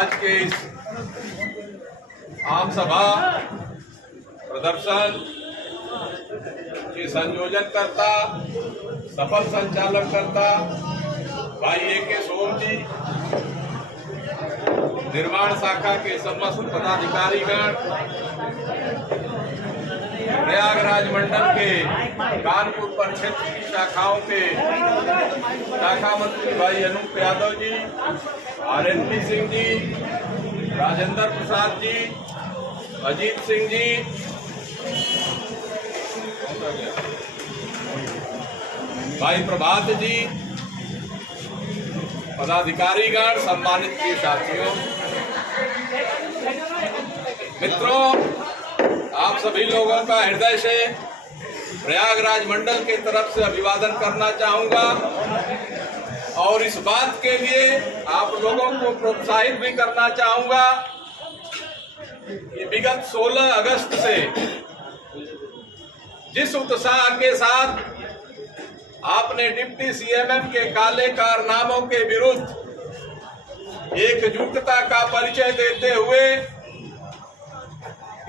आज के इस आम सभा प्रदर्शन के संयोजन करता, सफल संचालन करता भाई A.K. सोम जी, निर्माण शाखा के समस्त पदाधिकारीगण, प्रयागराज मंडल के कानपुर परिक्षेत्र की शाखाओं के शाखा मंत्री भाई अनूप यादव जी, RNP सिंह जी, राजेंद्र प्रसाद जी, अजीत सिंह जी, भाई प्रभात जी, पदाधिकारीगण, सम्मानित के साथियों, मित्रों, आप सभी लोगों का हृदय से प्रयागराज मंडल के तरफ से अभिवादन करना चाहूंगा और इस बात के लिए आप लोगों को प्रोत्साहित भी करना चाहूंगा कि विगत 16 अगस्त से जिस उत्साह के साथ आपने डिप्टी CMM के काले कारनामों के विरुद्ध एकजुटता का परिचय देते हुए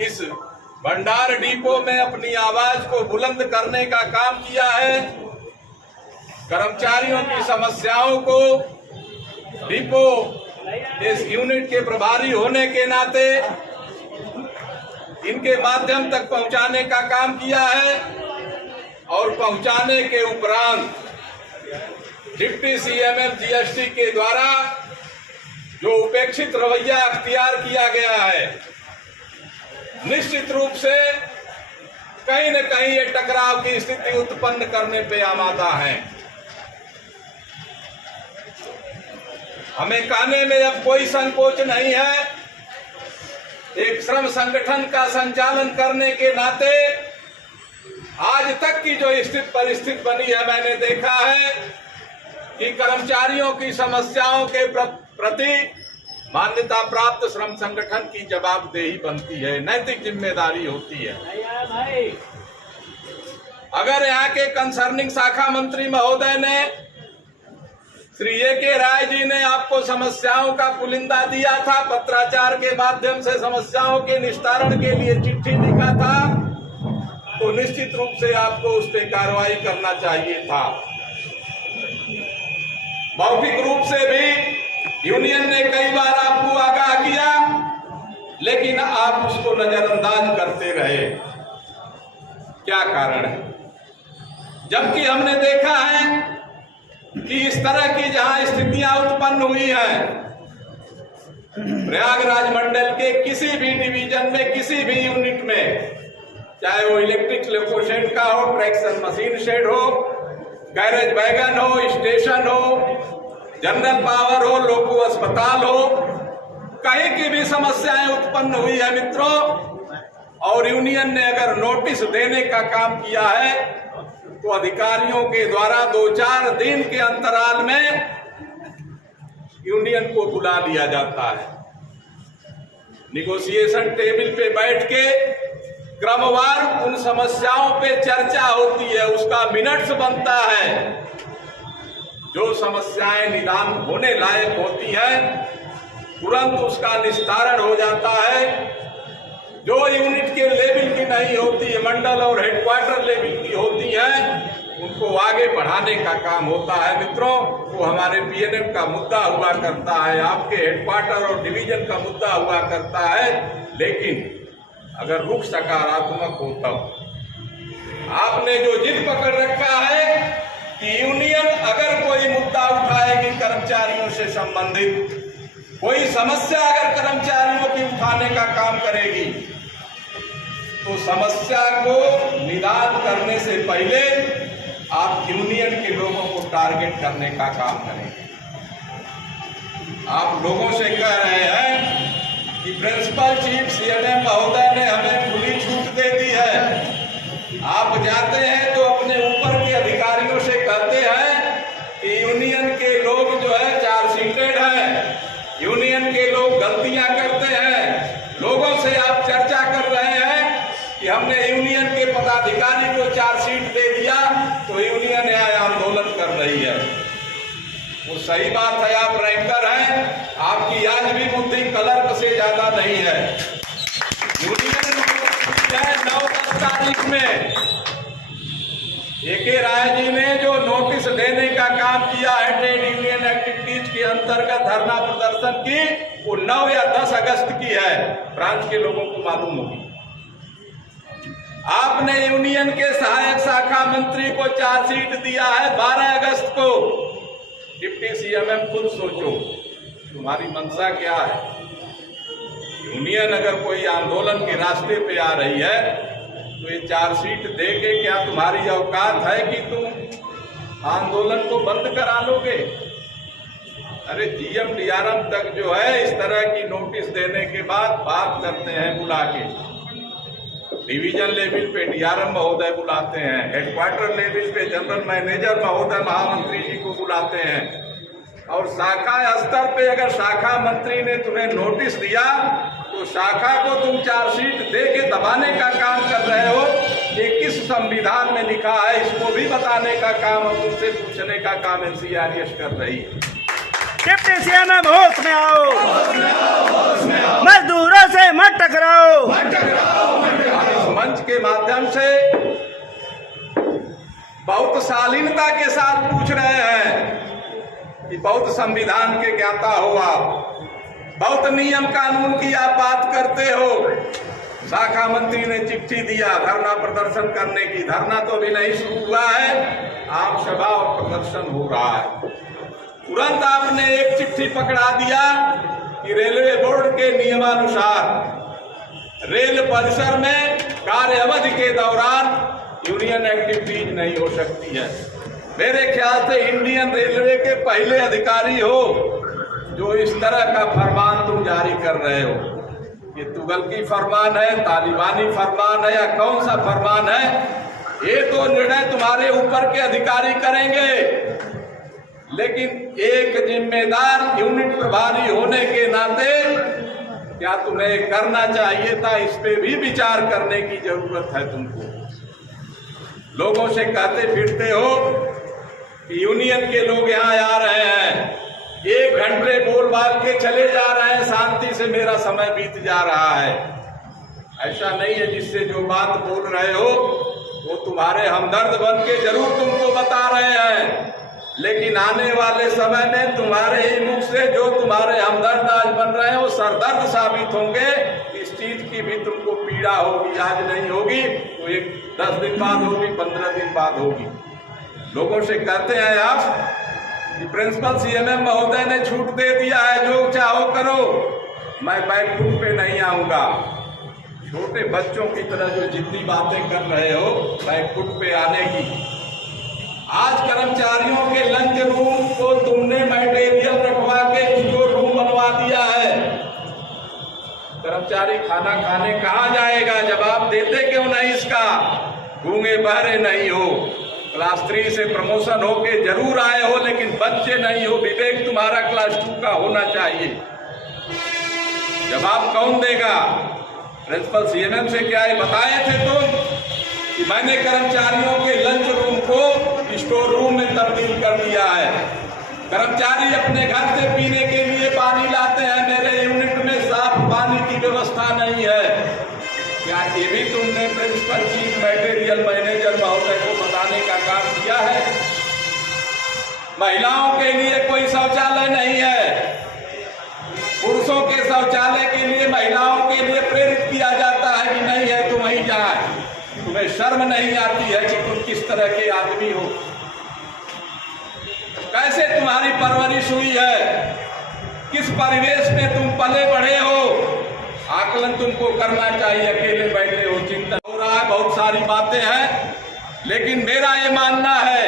इस भंडार डिपो में अपनी आवाज को बुलंद करने का काम किया है, कर्मचारियों की समस्याओं को डिपो इस यूनिट के प्रभारी होने के नाते इनके माध्यम तक पहुंचाने का काम किया है और पहुंचाने के उपरांत डिप्टी CMM GST के द्वारा जो उपेक्षित रवैया अख्तियार किया गया है, निश्चित रूप से कहीं न कहीं ये टकराव की स्थिति उत्पन्न करने पे आमादा है। हमें कहने में अब कोई संकोच नहीं है, एक श्रम संगठन का संचालन करने के नाते आज तक की जो स्थिति परिस्थिति बनी है, मैंने देखा है कि कर्मचारियों की समस्याओं के प्रति मान्यता प्राप्त श्रम संगठन की जवाबदेही बनती है, नैतिक जिम्मेदारी होती है। अगर यहाँ के कंसर्निंग शाखा मंत्री महोदय ने, श्री A.K. राय जी ने आपको समस्याओं का पुलिंदा दिया था, पत्राचार के माध्यम से समस्याओं के निस्तारण के लिए चिट्ठी लिखा था, तो निश्चित रूप से आपको उस पर कार्रवाई करना चाहिए था। मौखिक रूप से भी यूनियन ने कई बार आपको आगाह किया, लेकिन आप उसको नजरअंदाज करते रहे। क्या कारण है? जबकि हमने देखा है कि इस तरह की जहां स्थितियां उत्पन्न हुई हैं, प्रयागराज मंडल के किसी भी डिवीजन में, किसी भी यूनिट में, चाहे वो इलेक्ट्रिक लोको शेड का हो, ट्रैक्शन मशीन शेड हो, गैरेज वैगन हो, स्टेशन हो, जनरल पावर हो, लोको अस्पताल हो, कहीं की भी समस्याएं उत्पन्न हुई है मित्रों, और यूनियन ने अगर नोटिस देने का काम किया है तो अधिकारियों के द्वारा 2-4 दिन के अंतराल में यूनियन को बुला लिया जाता है, निगोशिएशन टेबल पे बैठ के क्रमवार उन समस्याओं पे चर्चा होती है, उसका मिनट्स बनता है, जो समस्याएं निदान होने लायक होती है तुरंत उसका निस्तारण हो जाता है, जो यूनिट के लेवल की नहीं होती है, मंडल और हेडक्वार्टर लेवल की होती है, उनको आगे बढ़ाने का काम होता है। मित्रों, वो हमारे PNM का मुद्दा हुआ करता है, आपके हेडक्वार्टर और डिवीजन का मुद्दा हुआ करता है, लेकिन अगर रुख सकारात्मक हो तब आपने जो जिद पकड़ रखा है कि यूनियन अगर कोई मुद्दा उठाएगी कर्मचारियों से संबंधित, कोई समस्या अगर कर्मचारियों की उठाने का काम करेगी, तो समस्या को निदान करने से पहले आप यूनियन के लोगों को टारगेट करने का काम करेंगे। आप लोगों से कह रहे हैं कि प्रिंसिपल चीफ CMM महोदय ने हमें खुली छूट दे दी है। आप जाते हैं तो अपने ऊपर के अधिकारियों से कहते हैं कि यूनियन के लोग जो है चार्जशीटेड हैं, यूनियन के लोग गलतियां करते हैं, लोगों से आप चर्चा कर रहे हैं कि हमने यूनियन के पदाधिकारी को चार्जशीट दे दिया तो यूनियन यहाँ आंदोलन कर रही है। वो सही बात है, आप रैंकर हैं, आपकी आज भी बुद्धि तारीख में AK राय जी ने जो नोटिस देने का काम किया है ट्रेड यूनियन एक्टिविटीज के अंतर्गत धरना प्रदर्शन की, वो 9 या 10 अगस्त की है। ब्रांच के लोगों को मालूम होगी। आपने यूनियन के सहायक शाखा मंत्री को चार्जशीट दिया है 12 अगस्त को। डिप्टी CMM खुद सोचो तुम्हारी मंशा क्या है। यूनियन अगर कोई आंदोलन के रास्ते पे आ रही है तो ये चार्जशीट दे के क्या तुम्हारी औकात है कि तुम आंदोलन को बंद करा लोगे? अरे GM DRM तक जो है इस तरह की नोटिस देने के बाद बात करते हैं बुला के। डिवीजन लेवल पे DRM महोदय बुलाते हैं, हेडक्वार्टर लेवल पे जनरल मैनेजर महोदय महामंत्री जी को बुलाते हैं, और शाखा स्तर पे अगर शाखा मंत्री ने तुम्हें नोटिस दिया तो शाखा को तुम चार्जशीट दे के दबाने का काम कर रहे हो। ये किस संविधान में लिखा है इसको भी बताने का काम और तुमसे पूछने का काम NCRS कर रही है। डिप्टी CMM होश में आओ, मजदूरों से मत टकराओ। इस मंच के माध्यम से बहुत शालीनता के साथ पूछ रहे हैं कि बहुत संविधान के ज्ञाता हो आप, बहुत नियम कानून की आप बात करते हो। शाखा मंत्री ने चिट्ठी दिया धरना प्रदर्शन करने की, धरना तो अभी नहीं शुरू हुआ है, आम सभा और प्रदर्शन हो रहा है। तुरंत आपने एक चिट्ठी पकड़ा दिया कि रेलवे बोर्ड के नियमानुसार रेल परिसर में कार्य अवधि के दौरान यूनियन एक्टिविटीज नहीं हो सकती है। मेरे ख्याल से इंडियन रेलवे के पहले अधिकारी हो जो इस तरह का फरमान तुम जारी कर रहे हो। ये तुगलकी फरमान है, तालिबानी फरमान है या कौन सा फरमान है? ये तो निर्णय तुम्हारे ऊपर के अधिकारी करेंगे, लेकिन एक जिम्मेदार यूनिट प्रभारी होने के नाते क्या तुम्हें करना चाहिए था, इस पे भी विचार करने की जरूरत है तुमको। लोगों से कहते फिरते हो कि यूनियन के लोग यहाँ आ रहे हैं, 1 घंटे बोल बाल के चले जा रहे हैं, शांति से मेरा समय बीत जा रहा है। ऐसा नहीं है। जिससे जो बात बोल रहे हो वो तुम्हारे हमदर्द बन के जरूर तुमको बता रहे हैं, लेकिन आने वाले समय में तुम्हारे ही मुख से जो तुम्हारे हमदर्द आज बन रहे हैं वो सरदर्द साबित होंगे। इस चीज की भी तुमको पीड़ा होगी, आज नहीं होगी तो एक 10 दिन बाद होगी, 15 दिन बाद होगी। लोगों से कहते हैं आप कि प्रिंसिपल CMM महोदय ने छूट दे दिया है, जो चाहो करो, मैं बैकफुट पे नहीं आऊंगा। छोटे बच्चों की तरह जो जितनी बातें कर रहे हो बैकफुट पे आने की। आज कर्मचारियों के लंच रूम को तुमने मटेरियल रखवा के स्टोर रूम बनवा दिया है। कर्मचारी खाना खाने कहाँ जाएगा? जवाब देते क्यों नहीं इसका? गूंगे बहरे नहीं हो, क्लास 3 से प्रमोशन होके जरूर आए हो, लेकिन बच्चे नहीं हो। विवेक तुम्हारा क्लास 2 का होना चाहिए। जवाब कौन देगा? प्रिंसिपल CMM से क्या ये बताए थे तुम कि मैंने कर्मचारियों के लंच रूम को स्टोर रूम में तब्दील कर दिया है? कर्मचारी अपने घर से पीने के लिए पानी लाते हैं, मेरे यूनिट में साफ पानी की व्यवस्था नहीं है। क्या ये भी तुमने प्रिंसिपल चीफ मटेरियल मैनेजर महोदय को बताने का काम किया है? महिलाओं के लिए कोई शौचालय नहीं है, पुरुषों के शौचालय के लिए महिलाओं के लिए प्रेरित किया जाता है कि नहीं है तो वहीं जाए। तुम्हें शर्म नहीं आती है कि तुम किस तरह के आदमी हो? कैसे तुम्हारी परवरिश हुई है? किस परिवेश में तुम पले बढ़े हो? आकलन तुमको करना चाहिए। अकेले बैठे हो, चिंतन हो रहा है, बहुत सारी बातें हैं, लेकिन मेरा ये मानना है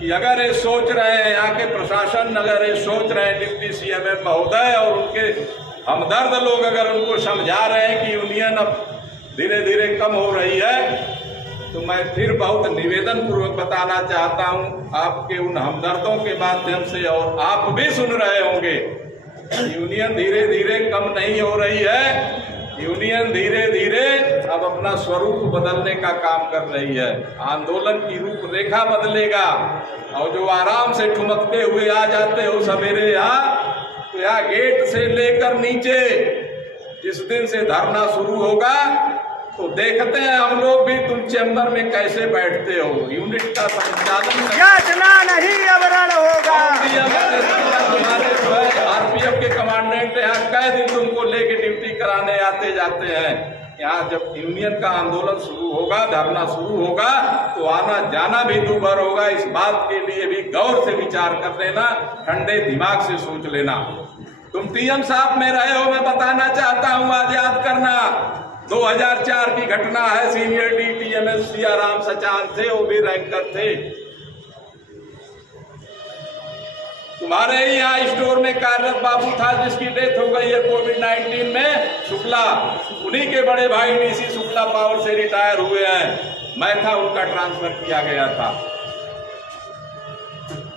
कि अगर ये सोच रहे हैं यहाँ के प्रशासन, अगर ये सोच रहे हैं डिप्टी CMM महोदय और उनके हमदर्द लोग अगर उनको समझा रहे हैं कि यूनियन अब धीरे धीरे कम हो रही है, तो मैं फिर बहुत निवेदन पूर्वक बताना चाहता हूँ आपके उन हमदर्दों के माध्यम से, और आप भी सुन रहे होंगे, यूनियन धीरे धीरे कम नहीं हो रही है। यूनियन धीरे धीरे अब अपना स्वरूप बदलने का काम कर रही है। आंदोलन की रूपरेखा बदलेगा। और जो आराम से ठुमकते हुए आ जाते हो सवेरे यहाँ, तो यहाँ गेट से लेकर नीचे जिस दिन से धरना शुरू होगा तो देखते हैं हम लोग भी तुम चैम्बर में कैसे बैठते हो। यूनिट का संचालन याचना नहीं अब रण होगा। तुम्हारे जो है आरपीएफ के कमांडेंट यहाँ कै दिन तुमको लेके ड्यूटी कराने आते जाते हैं। यहाँ जब यूनियन का आंदोलन शुरू होगा, धरना शुरू होगा, तो आना जाना भी दूभर होगा। इस बात के लिए भी गौर से विचार कर लेना, ठंडे दिमाग से सोच लेना। तुम टीएम साहब में रहे हो, मैं बताना चाहता हूँ, आज याद करना 2004 की घटना है। सीनियर DTMS सियाराम सचान थे, वो भी रैंकर थे। तुम्हारे ही यहाँ स्टोर में कार्यरत बाबू था जिसकी डेथ हो गई है कोविड-19 में, शुक्ला। उन्हीं के बड़े भाई DC शुक्ला पावर से रिटायर हुए हैं। मैं था, उनका ट्रांसफर किया गया था।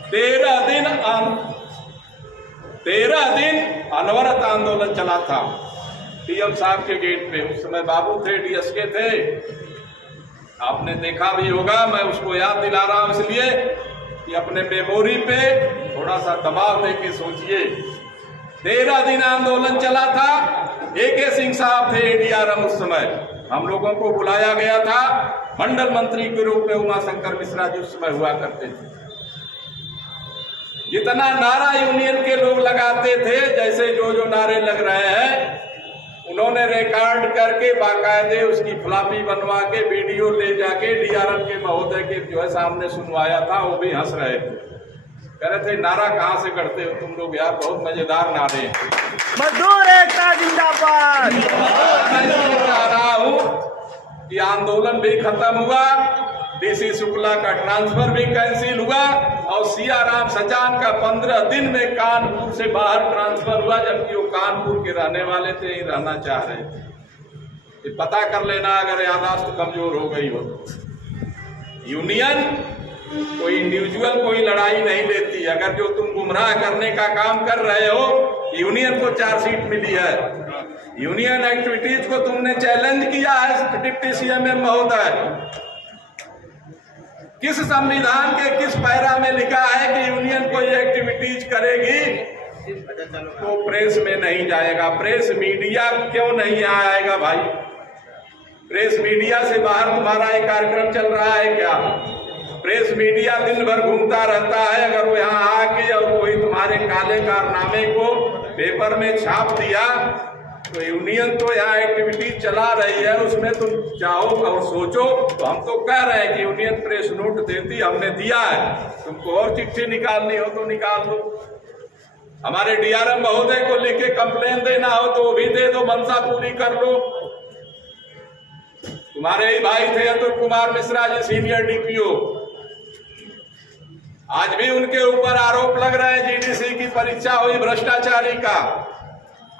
13 दिन अनवरत आंदोलन चला था टीएम साहब के गेट पे। उस समय बाबू थे, DSK थे, आपने देखा भी होगा। मैं उसको याद दिला रहा हूं इसलिए कि अपने मेमोरी पे थोड़ा सा दबाव देके सोचिए। 13 दिन आंदोलन चला था। AK सिंह साहब थे ADRM उस समय। हम लोगों को बुलाया गया था, मंडल मंत्री के रूप में उमाशंकर मिश्रा जी उस समय हुआ करते थे। जितना नारा यूनियन के लोग लगाते थे, जैसे जो नारे लग रहे हैं, उन्होंने रिकॉर्ड करके बाकायदे उसकी फ्लॉपी बनवा के वीडियो ले जाके DRM के महोदय के जो है सामने सुनवाया था। वो भी हंस रहे थे, कह रहे थे नारा कहाँ से करते हो तुम लोग यार, बहुत मजेदार नारे हैं। मजदूर एकता जिंदाबाद। मैं कह रहा हूँ कि आंदोलन भी खत्म हुआ, DC शुक्ला का ट्रांसफर भी कैंसिल हुआ, और सियाराम सचान का 15 दिन में कानपुर से बाहर ट्रांसफर हुआ, जबकि वो कानपुर के रहने वाले थे, ही रहना चाह रहे थे। ये पता कर लेना अगर यादाश्त कमजोर हो गई हो तो। यूनियन कोई इंडिविजुअल कोई लड़ाई नहीं लेती। अगर जो तुम गुमराह करने का काम कर रहे हो, यूनियन को 4 सीट मिली है। यूनियन एक्टिविटीज को तुमने चैलेंज किया है डिप्टी CM महोदय। किस संविधान के किस पैरा में लिखा है कि यूनियन कोई एक्टिविटीज करेगी तो प्रेस में नहीं जाएगा? प्रेस मीडिया क्यों नहीं आएगा भाई? प्रेस मीडिया से बाहर तुम्हारा एक कार्यक्रम चल रहा है क्या? प्रेस मीडिया दिन भर घूमता रहता है। अगर वो यहाँ आके और कोई तुम्हारे काले कारनामे को पेपर में छाप दिया तो यूनियन तो यहाँ एक्टिविटी चला रही है, उसमें तुम जाओ और सोचो। तो हम तो कह रहे हैं कि यूनियन प्रेस नोट देती, हमने दिया है। तुमको और चिट्ठी निकालनी हो तो निकाल दो। हमारे DRM महोदय को लिख के कंप्लेन देना हो तो वो भी दे दो, मंशा पूरी कर लो। तुम्हारे ही भाई थे अतुल कुमार मिश्रा जी, सीनियर DPO, आज भी उनके ऊपर आरोप लग रहे हैं। GDC की परीक्षा हुई भ्रष्टाचारी का,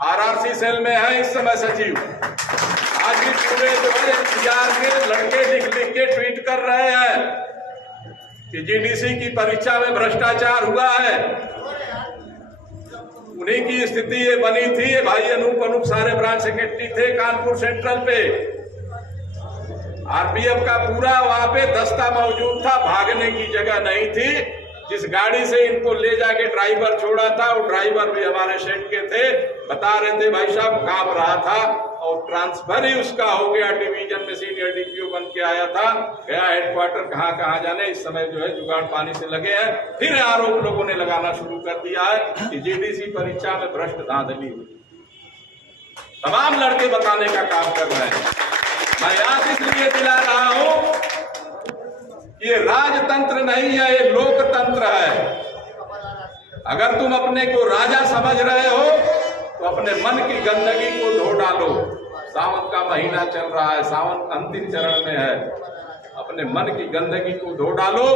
RRC सेल में है इस समय सचिव। आज भी पूरे जो है NCR के लड़के लिख के ट्वीट कर रहे हैं कि GDC की परीक्षा में भ्रष्टाचार हुआ है। उन्हीं की स्थिति ये बनी थी। भाई अनूप सारे ब्रांच सेक्रेटरी थे कानपुर सेंट्रल पे। RPF का पूरा वहां पे दस्ता मौजूद था, भागने की जगह नहीं थी। जिस गाड़ी से इनको ले जाके ड्राइवर छोड़ा था, वो ड्राइवर भी हमारे सेट के थे। बता रहे थे भाई साहब कांप रहा था, और ट्रांसफर ही उसका हो गया। डिवीजन में सीनियर DPO बन के आया था, गया हेडक्वार्टर, कहाँ जाने। इस समय जो है जुगाड़ पानी से लगे हैं। फिर आरोप लोगों ने लगाना शुरू कर दिया है कि GDC परीक्षा में भ्रष्ट धांधली हुई। तमाम लड़के बताने का काम कर रहे हैं। मैं याद इसलिए दिला रहा हूं, ये राजतंत्र नहीं है, ये लोकतंत्र है। अगर तुम अपने को राजा समझ रहे हो तो अपने मन की गंदगी को धो डालो। सावन का महीना चल रहा है, सावन अंतिम चरण में है। अपने मन की गंदगी को धो डालो,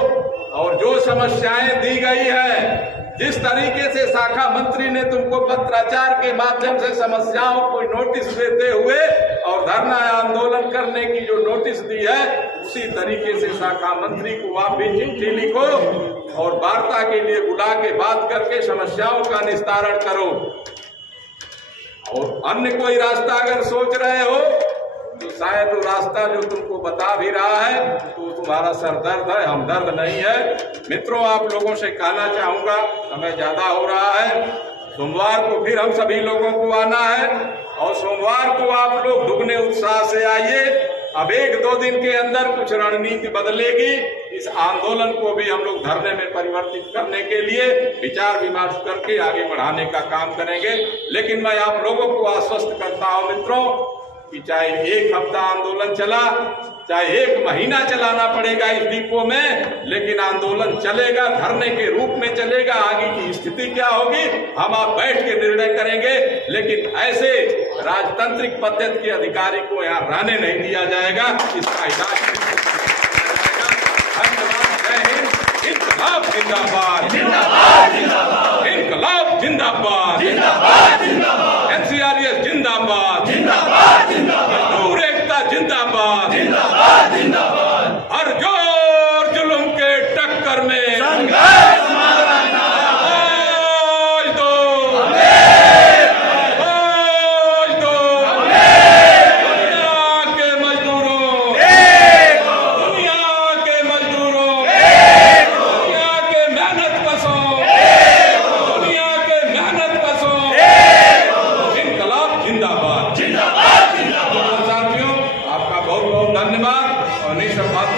और जो समस्याएं दी गई है, जिस तरीके से शाखा मंत्री ने तुमको पत्राचार के माध्यम से समस्याओं को नोटिस देते हुए और धरना आंदोलन करने की जो नोटिस दी है, उसी तरीके से शाखा मंत्री को आप भी चिट्ठी लिखो और वार्ता के लिए बुला के बात करके समस्याओं का निस्तारण करो। और अन्य कोई रास्ता अगर सोच रहे हो तो शायद वो रास्ता जो तुमको बता भी रहा है तो तुम्हारा सरदर्द है, हमदर्द नहीं है। मित्रों, आप लोगों से कहना चाहूंगा, समय ज्यादा हो रहा है। सोमवार को फिर हम सभी लोगों को आना है, और सोमवार को आप लोग दुगने उत्साह से आइए। अब 1-2 दिन के अंदर कुछ रणनीति बदलेगी। इस आंदोलन को भी हम लोग धरने में परिवर्तित करने के लिए विचार विमर्श करके आगे बढ़ाने का काम करेंगे। लेकिन मैं आप लोगों को आश्वस्त करता हूं मित्रों कि चाहे 1 हफ्ता आंदोलन चला, चाहे 1 महीना चलाना पड़ेगा इस डिपो में, लेकिन आंदोलन चलेगा, धरने के रूप में चलेगा। आगे की स्थिति क्या होगी हम आप बैठ के निर्णय करेंगे, लेकिन ऐसे राजतांत्रिक पद्धति के अधिकारी को यहाँ रहने नहीं दिया जाएगा। इसका इलाज धन्यवाद। जय हिंद। इनकलाब जिंदाबाद, इनकलाब जिंदाबाद, NCRES जिंदाबाद, मजदूर एकता जिंदाबाद, हर जोर जुल्म के टक्कर में आज दो, आज दो दुनिया के मजदूरों, दुनिया के मजदूरों, दुनिया के मेहनत कशों, दुनिया के मेहनत कशों, इनकलाब जिंदाबाद। साथियों आपका बहुत बहुत धन्यवाद और निश्चित बात